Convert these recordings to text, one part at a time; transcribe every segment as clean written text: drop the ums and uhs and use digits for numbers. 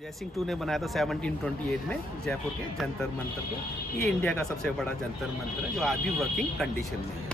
Jaisingh two ने बनाया था 1728 में जयपुर के जंतर मंतर को। ये इंडिया का सबसे बड़ा जंतर मंतर है जो आज भी वर्किंग कंडीशन में है।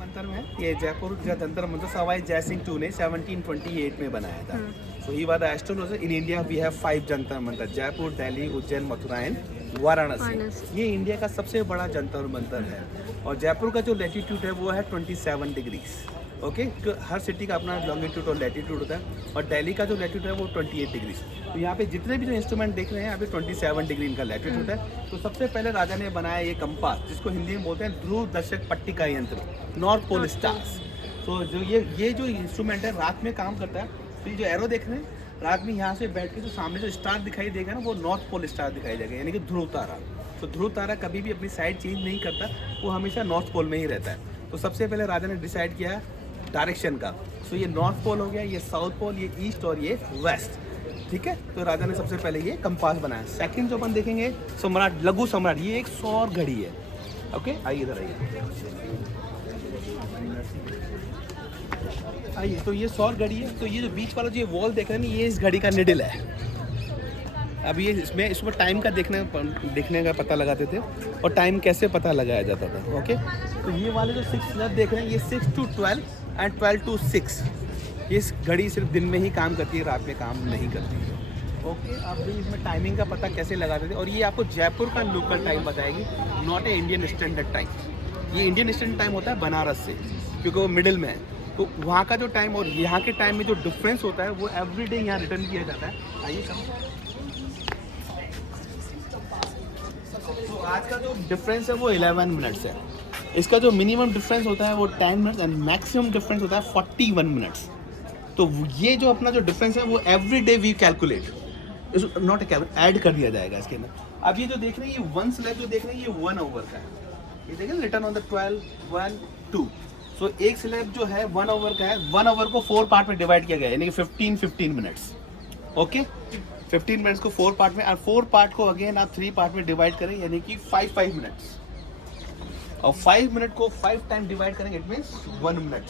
मंतर में ये जयपुर का जंतर मंतर सवाई जयसिंह टू ने 1728 में बनाया था। So he was the astrologer in India we have 5 Jantar Mantar, Jaipur, Delhi, Ujjain, Mathura and Varanasi. ये इंडिया का सबसे बड़ा जंतर मंतर है और जयपुर का जो लैटिट्यूड है वो है 27 डिग्रीज। ओके हर सिटी का अपना लॉन्गिट्यूड और लैटिट्यूड होता है और दिल्ली का जो लैटिट्यूड है वो 28 डिग्री। तो यहाँ पे जितने भी जो इंस्ट्रूमेंट देख रहे हैं यहाँ पे 27 डिग्री इनका लैटिट्यूड है। तो सबसे पहले राजा ने बनाया ये कंपास, जिसको हिंदी में बोलते हैं ध्रुव दर्शक पट्टिका यंत्र, नॉर्थ पोल स्टार्स। तो जो ये जो इंस्ट्रूमेंट है रात में काम करता है। तो ये जो एरो देख रहे हैं रात में यहाँ से बैठ के जो सामने जो स्टार दिखाई देगा ना वो नॉर्थ पोल स्टार दिखाई देगा, यानी कि ध्रुव तारा। तो ध्रुव तारा कभी भी अपनी साइड चेंज नहीं करता, वो हमेशा नॉर्थ पोल में ही रहता है। तो सबसे पहले राजा ने डिसाइड किया डायरेक्शन का। सो ये नॉर्थ पोल हो गया, ये साउथ पोल, ये ईस्ट और ये वेस्ट। ठीक है, तो राजा ने सबसे पहले ये कंपास बनाया। सेकंड जो अपन देखेंगे सम्राट, लघु सम्राट, ये एक सौर घड़ी है। ओके आइए इधर आइए। तो ये सौर घड़ी है। तो ये जो बीच वाला जो ये वॉल देख रहे हैं ना, ये इस घड़ी का निडल है। अब ये इसमें टाइम का देखने का पता लगाते थे और टाइम कैसे पता लगाया जाता था। ओके तो ये वाले जो 6 स्लैब देख रहे हैं ये 6 to 12 एंड 12 to 6। इस घड़ी सिर्फ दिन में ही काम करती है, रात में काम नहीं करती है। ओके अब भी इसमें टाइमिंग का पता कैसे लगाते थे और ये आपको जयपुर का लोकल टाइम बताएगी, not a Indian standard time. ये इंडियन स्टैंडर्ड टाइम होता है बनारस से, क्योंकि वो मिडिल में है। तो वहाँ का जो टाइम और यहाँ के टाइम में जो डिफरेंस होता है वो एवरीडे यहाँ रिटर्न किया जाता है। आइए तो आज का जो डिफरेंस है वो 11 मिनट्स है। इसका जो मिनिमम डिफरेंस होता है वो 10 मिनट्स एंड मैक्सिमम डिफरेंस होता है 41 मिनट्स। तो ये जो अपना जो डिफरेंस है वो every day we calculate, not add कर दिया जाएगा इसके अंदर। अब ये जो देख रहे हैं ये 1 स्लैब जो देख रहे हैं ये 1 आवर का है। ये देखें रिटर्न ऑन द 12, 1, 2। सो एक स्लैब जो है 1 आवर का है। 1 आवर को 4 पार्ट में डिवाइड किया गया, यानी कि 15 मिनट्स। ओके 15 मिनट्स को 4 पार्ट में, और 4 पार्ट को अगेन आप 3 पार्ट में डिवाइड करें, यानी कि 5 मिनट्स। और 5 मिनट को 5 टाइम डिवाइड करेंगे, it means 1 minute.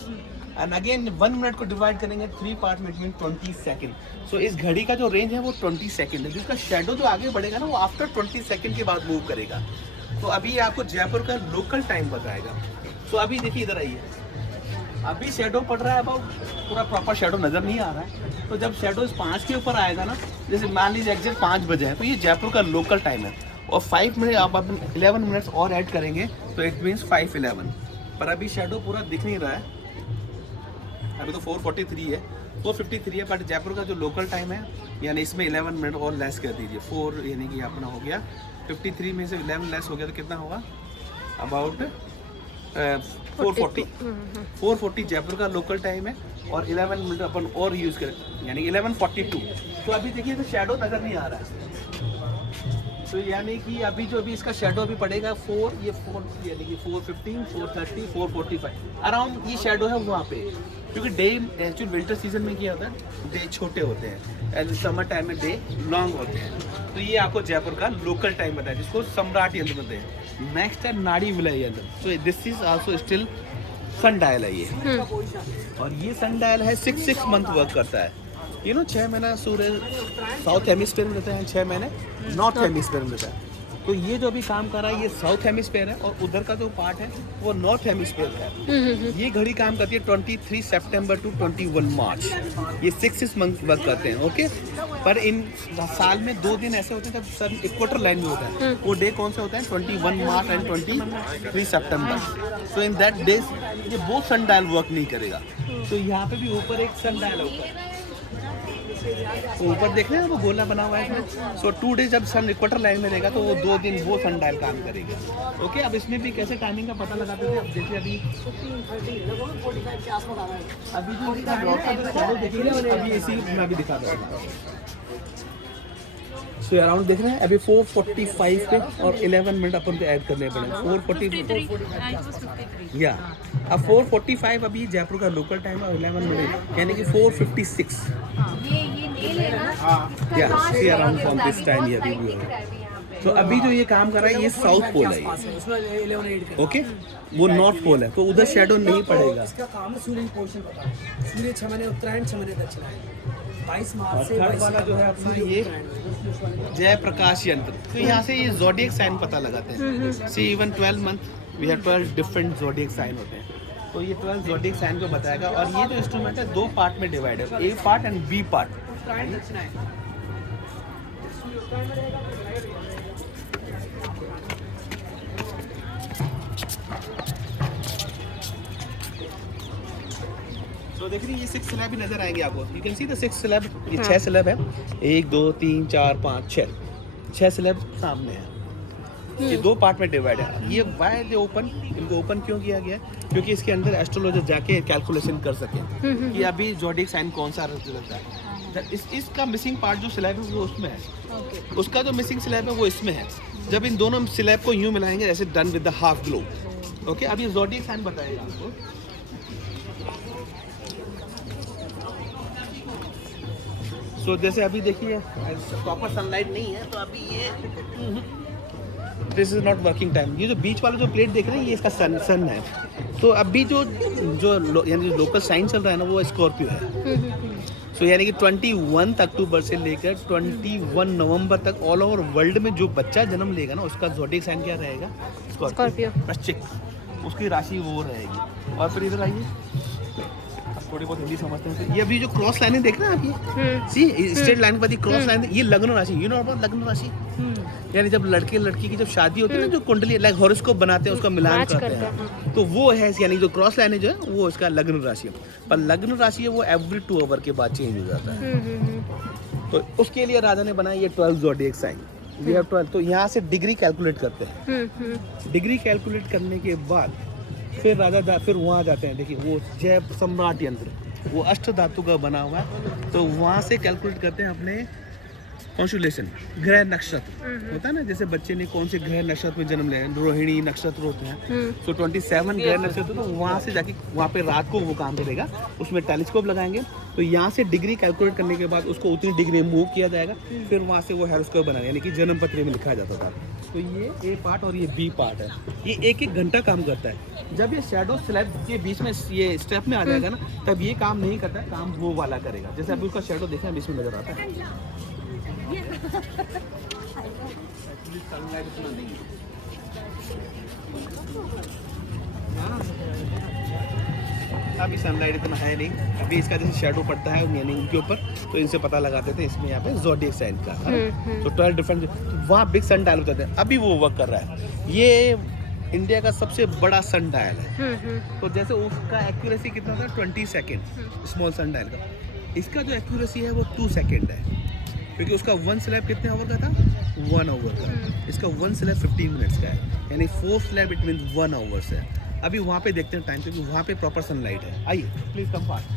And again 1 minute को डिवाइड करेंगे 3 पार्ट में, इट मीन 20 सेकेंड। सो इस घड़ी का जो रेंज है वो 20 सेकेंड है, जिसका शेडो जो आगे बढ़ेगा ना वो आफ्टर 20 सेकेंड के बाद मूव करेगा। तो अभी आपको जयपुर का लोकल टाइम बताएगा। सो अभी देखिए इधर आइए, अभी शेडो पड़ रहा है, अब पूरा प्रॉपर शेडो नज़र नहीं आ रहा है। तो जब शेडो इस 5 के ऊपर आएगा ना, जैसे मान लीजिए एग्जैक्ट 5 बजे है, तो ये जयपुर का लोकल टाइम है। और 5 मिनट आप 11 मिनट्स और ऐड करेंगे तो इट मीन्स 5:11। पर अभी शेडो पूरा दिख नहीं रहा है, अभी तो 4:43 है, 4:53 है। बट जयपुर का जो लोकल टाइम है, यानी इसमें 11 मिनट और लेस कर दीजिए। 4 यानी कि अपना हो गया 53 में से 11 लेस हो गया तो कितना होगा, अबाउट 440 जयपुर का लोकल टाइम है। और 11 मिनट अपन और यूज़ करें, यानी 11:42। तो अभी देखिए तो शेडो नज़र नहीं आ रहा है। तो यानी कि अभी इसका शेडो अभी पड़ेगा 4 यानी कि 4:15, 4:30, 4:45 अराउंड ये शेडो है वहाँ पे। क्योंकि डे एक्चुअल विंटर सीजन में क्या होता है, डे छोटे होते हैं एंड समर टाइम में डे लॉन्ग होते हैं। तो ये आपको जयपुर का लोकल टाइम बताया, जिसको सम्राट यंत्र बोलते हैं। नेक्स्ट है नाड़ी विलय यंत्र। So this is also still sundial है ये। और ये सन डायल है 6 मंथ वर्क करता है। 6 महीना सूर्य साउथ हेमिस्फीयर में रहता है, 6 महीने नॉर्थ हेमिस्फीयर में रहता है। तो ये जो अभी काम कर रहा है ये साउथ हेमिस्फीयर है और उधर का जो पार्ट है वो नॉर्थ हेमिस्फीयर का है। ये घड़ी काम करती है 23 सितंबर टू 21 मार्च। ये 6 मंथ वर्क करते हैं। ओके पर इन साल में 2 दिन ऐसे होते हैं जब सन इक्वेटर लाइन में होता है। वो डे कौन से होते हैं, 21 March and 23 September. So in that days ये वो सन डायल वर्क नहीं करेगा। तो यहाँ पे भी ऊपर एक सन डायल होता है, तो ऊपर देख रहे हैं वो गोला बना हुआ है। सो 2 डेज जब सन इक्वेटर लाइन में रहेगा तो वो 2 दिन वो सन डायल काम करेगा। ओके अब इसमें भी कैसे टाइमिंग का पता लगाते थे। अब जैसे अभी जो देखेंगे अभी इसी मैं अभी दिखा रहा हूँ। सो अराउंड देख रहे हैं अभी 4:45 पे और 11 मिनट अपन को ऐड करने पड़े। 4:40 या अब 4:45 अभी जयपुर का लोकल टाइम है, 11 मिनट यानी कि 4:56 या सी अराउंड फ्रॉम दिस टाइम ये अभी भी है। तो अभी जो ये काम कर रहा है ये साउथ पोल है ये, ओके, वो नॉर्थ पोल है, तो उधर शेडो नहीं पड़ेगा। इसका काम है सूर्य की पोजीशन बताना, सूर्य 6 महीने उत्तरायण 6 महीने दक्षिणायन, 22 मार्च से थर्ड वाला जो है अपना ये जय प्रकाश यंत्र, तो यहाँ से ये ज़ोडिएक साइन पता लगाते हैं। See even 12 month we have 12 different zodiac sign होते हैं, तो ये 12 ज़ोडिएक साइन को बताएगा। और ये जो इंस्ट्रूमेंट है 2 पार्ट में डिवाइड है, ए पार्ट एंड बी पार्ट। तो देख रही ये 6 स्लैब भी नजर आएंगे आपको, you can see the 6 slab, ये 6 स्लैब है, 1 2 3 4 5 6 स्लैब सामने है। ये 2 पार्ट में डिवाइड है। ये वाई दे ओपन, इनको ओपन क्यों किया गया है? क्योंकि इसके अंदर एस्ट्रोलॉजर जाके कैलकुलेशन कर सके कि अभी ज़ोडिएक साइन कौन सा रहता है। इसका मिसिंग पार्ट जो स्लैब है वो उसमें है, उसका जो मिसिंग स्लैब है वो इसमें है। जब इन दोनों स्लैब को यूं मिलाएंगे जैसे done with the half glow, okay. अब ये ज़ोडिएक साइन बताएगा आपको। सो जैसे अभी देखिए प्रॉपर सनलाइट नहीं है, तो अभी ये this is not working time. ये जो बीच वाला जो प्लेट देख रहे हैं ये इसका सन है। तो अभी जो यानी लोकल साइन चल रहा है ना वो स्कॉर्पियो है। सो यानी कि 21 अक्टूबर से लेकर 21 नवंबर तक ऑल ओवर वर्ल्ड में जो बच्चा जन्म लेगा ना उसका ज़ोडिएक साइन क्या रहेगा? स्कॉर्पियो। वृश्चिक, उसकी राशि वो रहेगी। और फिर इधर आइए, थोड़ी बहुत हिंदी समझते हैं। ये अभी जो क्रॉस लाइनें देख रहे हैं आप, ये सी स्ट्रेट लाइन पर क्रॉस लाइन, ये लग्न राशि, यू नो अबाउट लग्न राशि? यानी जब लड़के लड़की की जब शादी होती है ना, जो कुंडली लाइक हॉरोस्कोप बनाते हैं उसका मिलान करते हैं, तो वो है यानी जो क्रॉस लाइन जो है वो इसका लग्न राशि है। पर लग्न राशि है वो एवरी 2 आवर के बाद चेंज हो जाता है। तो उसके लिए राजा ने बनाया ये 12 ज़ोडिएक साइन। We have 12। तो यहाँ से डिग्री कैलकुलेट करते हैं। डिग्री कैलकुलेट करने के बाद फिर राजा फिर वहाँ जाते हैं। देखिए वो जय सम्राट यंत्र, वो अष्ट धातु का बना हुआ है, तो वहाँ से कैलकुलेट करते हैं अपने कॉन्स्टलेशन, ग्रह नक्षत्र होता है ना, जैसे बच्चे ने कौन से ग्रह नक्षत्र में जन्म लिया, रोहिणी नक्षत्र होते हैं। तो 27 ग्रह नक्षत्र, तो वहाँ से जाके वहाँ पे रात को वो काम करेगा, उसमें टेलीस्कोप लगाएंगे। तो यहाँ से डिग्री कैलकुलेट करने के बाद उसको उतनी डिग्री में मूव किया जाएगा, फिर वहाँ से वो हेरोस्कोप बनाएगा, यानी कि जन्म पत्र में लिखा जाता था। तो ये ए पार्ट और ये बी पार्ट है, ये 1-1 घंटा काम करता है। जब ये शैडो स्लैब के बीच में ये स्टेप में आ जाएगा ना, तब ये काम नहीं करता है, काम वो वाला करेगा। जैसे अभी उसका शैडो देखें बीच में नजर आता है। अभी सनलाइट इतना है नहीं, अभी इसका जैसे शेडो पड़ता है यानी उनके ऊपर, तो इनसे पता लगाते थे इसमें यहाँ पे ज़ोडिएक साइन का। तो 12 डिफरेंट, वहाँ बिग सन डायल होते थे, अभी वो वर्क कर रहा है। ये इंडिया का सबसे बड़ा सन डायल है। तो जैसे उसका एक्यूरेसी कितना था 20 सेकेंड स्मॉल सन डायल का, इसका जो एक्यूरेसी है वो 2 सेकेंड है, क्योंकि उसका 1 स्लैब कितने आवर का था? 1 आवर का। इसका 1 स्लैब 15 मिनट्स का है, यानी 4 स्लैब इट मीन 1 आवर्स है। अभी वहाँ पे देखते हैं टाइम, क्योंकि वहाँ पे प्रॉपर सनलाइट है। आइए please come fast.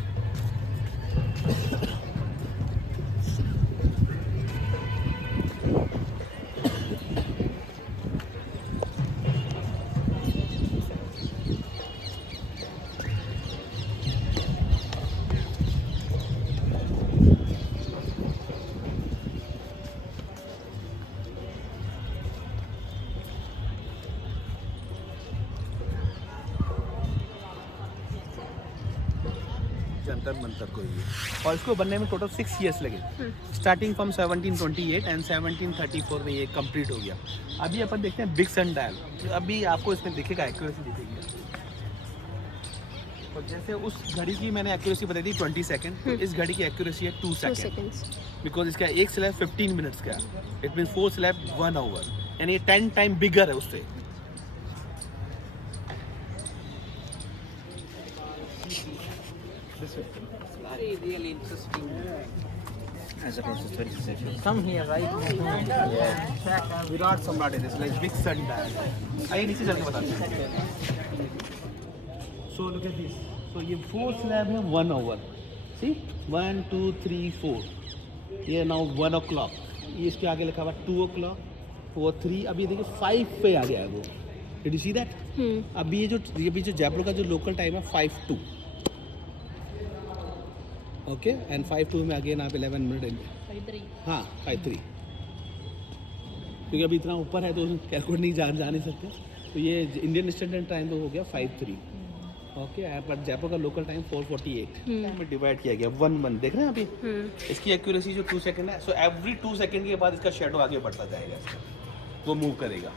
Jantar Mantar को ही, और इसको बनने में टोटल 6 ईयर्स लगे, स्टार्टिंग फ्रॉम 1728 एंड 1734 में ये कंप्लीट हो गया। अभी अपन देखते हैं बिग सन डायल, अभी आपको इसमें दिखेगा, एक्यूरेसी दिखेगी। और जैसे उस घड़ी की मैंने एक्यूरेसी बताई थी 20 सेकेंड, तो इस घड़ी की एक्यूरेसी है 2 सेकेंड, बिकॉज इसका एक स्लैब 15 मिनट्स का है, इट मीन 4 स्लैब 1 आवर, यानी ये 10 टाइम बिगर है उससे। Really interesting. As a process 27. Come here, right? विराट सम्राट है, this like big sundial. आइए नीचे चल के बताते हैं। So look at this, so ये 4 स्लैब है 1 आवर, सी 1 2 3 4, ये नाउ 1 o'clock, ये इसके आगे लिखा हुआ 2 o'clock, वो 3, अभी देखिए 5 पे आ गया है वो। Did you see that? अभी ये भी जो जयपुर का जो लोकल टाइम है 5:02, ओके, एंड 5:02 में अगेन आप 11 मिनट, हाँ 5:03, क्योंकि अभी इतना ऊपर है तो कैलकुलेट नहीं जा नहीं सकते। तो ये इंडियन स्टैंडर्ड टाइम तो हो गया 5:03, ओके। पर जयपुर का लोकल टाइम 4:48 में डिवाइड किया गया 1:1। देख रहे हैं अभी इसकी एक्यूरेसी जो 2 सेकंड है। सो एवरी 2 सेकंड के बाद इसका शेडो आगे बढ़ता जाएगा, वो मूव करेगा।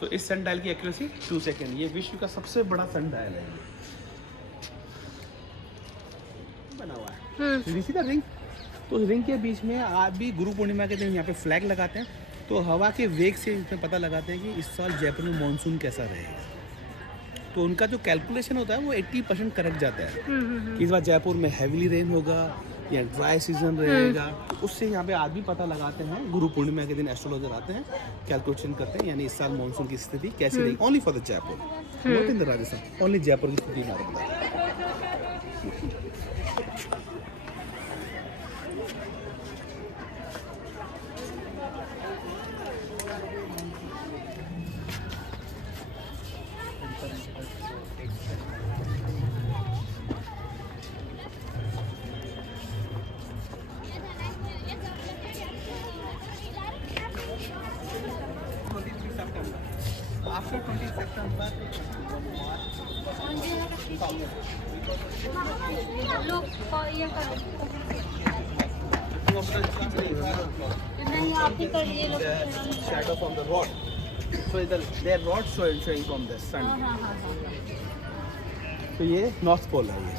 सो इस सन डायल की एक्यूरेसी 2 सेकंड। ये विश्व का सबसे बड़ा सन डायल है, बना हुआ है। इसी का रिंग, तो उस रिंग के बीच में आज भी गुरु पूर्णिमा के दिन यहाँ पे फ्लैग लगाते हैं। तो हवा के वेग से इसमें पता लगाते हैं कि इस साल जयपुर में मानसून कैसा रहेगा। तो उनका जो कैलकुलेशन होता है वो 80% करेक्ट जाता है कि इस बार जयपुर में हैवीली रेन होगा या ड्राई सीजन रहेगा। तो उससे यहाँ पे आज भी पता लगाते हैं। गुरु पूर्णिमा के दिन एस्ट्रोलॉजर आते हैं, कैलकुलेशन करते हैं, यानी इस साल मानसून की स्थिति कैसी रहेगी। Only for the Jaipur, not in the Rajasthan, only Jaipur की स्थिति हमारे बताते हैं। After 20 September, लोग ये करो नहीं, आप ही करिए लोग। shadow from the rod. So their rod showing from the sun. तो ये नॉर्थ पोल है ये।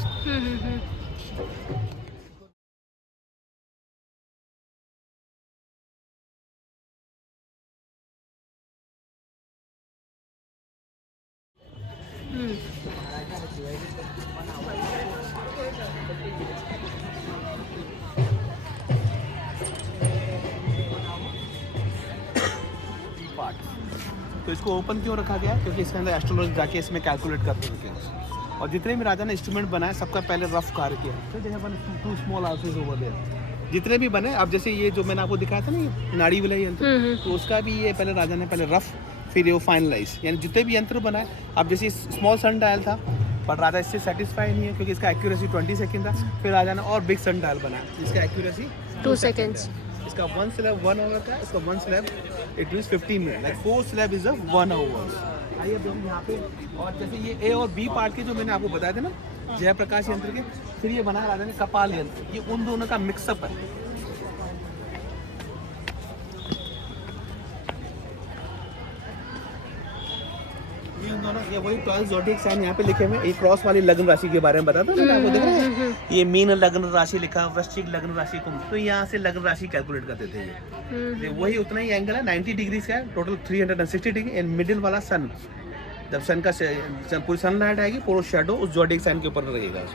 तो इसको ओपन क्यों रखा गया है? क्योंकि इसके अंदर एस्ट्रोलॉजर जाके इसमें कैलकुलेट करते हैं। और जितने भी राजा ने इंस्ट्रूमेंट बनाए सबका पहले रफ कार्य किया। तो they have 2 small houses over there. जितने भी बने, अब जैसे ये जो मैंने आपको दिखाया था ना, ये नाड़ी वाला यंत्र, तो उसका भी ये पहले राजा ने पहले रफ, फिर ये फाइनलाइज, यानी जितने भी यंत्र बनाए। अब जैसे स्मॉल सन डायल था, पर राजा इससे सेटिस्फाई नहीं है क्योंकि इसका एक्यूरेसी 20 सेकंड था। फिर राजा ने और बिग सन डायल बनाया, इसका एक्यूरेसी 2 seconds. इसका 1 स्लैब 1 आवर का, इसका 1 slab it means 15 minute, like 4 slab is a 1 hour. आइए अब हम यहाँ पे, और जैसे ये ए और बी पार्ट के जो मैंने आपको बताया था ना, जयप्रकाश यंत्र के, फिर ये बनाया राजा ने कपाल यंत्र। ये उन दोनों का मिक्सअप है। ये उन दोनों, ये वही 12 ज़ोडिएक साइन यहाँ पे लिखे हुए हैं। एक क्रॉस वाली लग्न राशि के बारे में बताता हूँ आपको, देख रहे हैं ये मीन लग्न राशि लिखा, वृश्चिक लग्न राशि, कुंभ। तो यहाँ से लग्न राशि कैलकुलेट करते थे ये वही उतना ही एंगल है, 90 डिग्री का है, टोटल 360 डिग्री। एंड मिडिल वाला सन, जब सन का पूरी सनलाइट आएगी, पूरा शेडो उस ज़ोडिएक साइन के ऊपर रहेगा।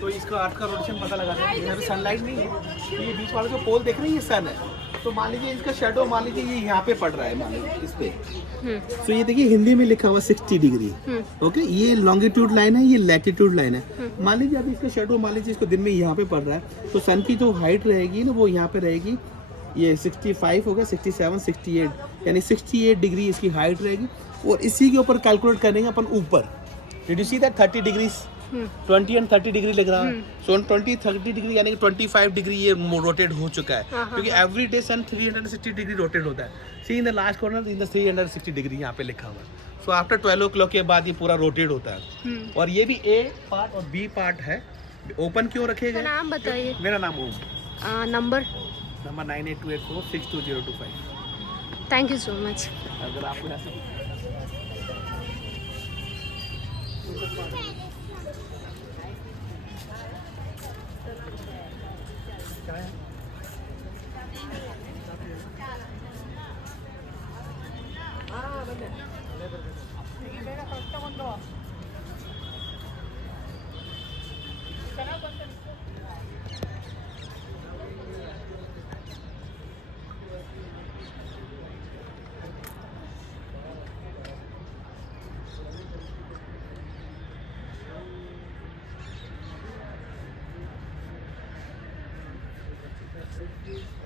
तो इसका अर्थ का रोटेशन पता लगाना है। यहाँ पे सनलाइट नहीं है, ये बीच वाला जो पोल देख रहे हैं ये सन है। तो मान लीजिए इसका शेडो, मान लीजिए ये यहाँ पे पड़ रहा है, मान लीजिए इस पे। तो ये देखिए हिंदी में लिखा हुआ 60 डिग्री, ओके। ये लॉन्गिट्यूड लाइन है, ये लैटिट्यूड लाइन है। मान लीजिए अभी इसका शेडो, मान लीजिए इसको दिन में यहाँ पे पड़ रहा है, तो सन की जो हाइट रहेगी ना, वो यहाँ पे रहेगी, ये 65 हो गया, 67, 68, यानी 68 डिग्री इसकी हाइट रहेगी। और इसी के ऊपर कैलकुलेट करेंगे अपन ऊपर। Did you see that 30 degree 20 and 30 degree लग रहा है। सो 20-30 डिग्री यानी कि 25 डिग्री ये रोटेट हो चुका है, क्योंकि every day sun 360 degree rotate होता है। See in the last corner in the 360 degree यहाँ पे लिखा हुआ है। सो आफ्टर 12 o'clock के बाद ये पूरा रोटेट होता है। और ये भी ए पार्ट और बी पार्ट है। ओपन क्यों रखे गए? नाम बताइए। मेरा नाम Om. Number 9828462025। Thank you so much. अगर आपको यहाँ से है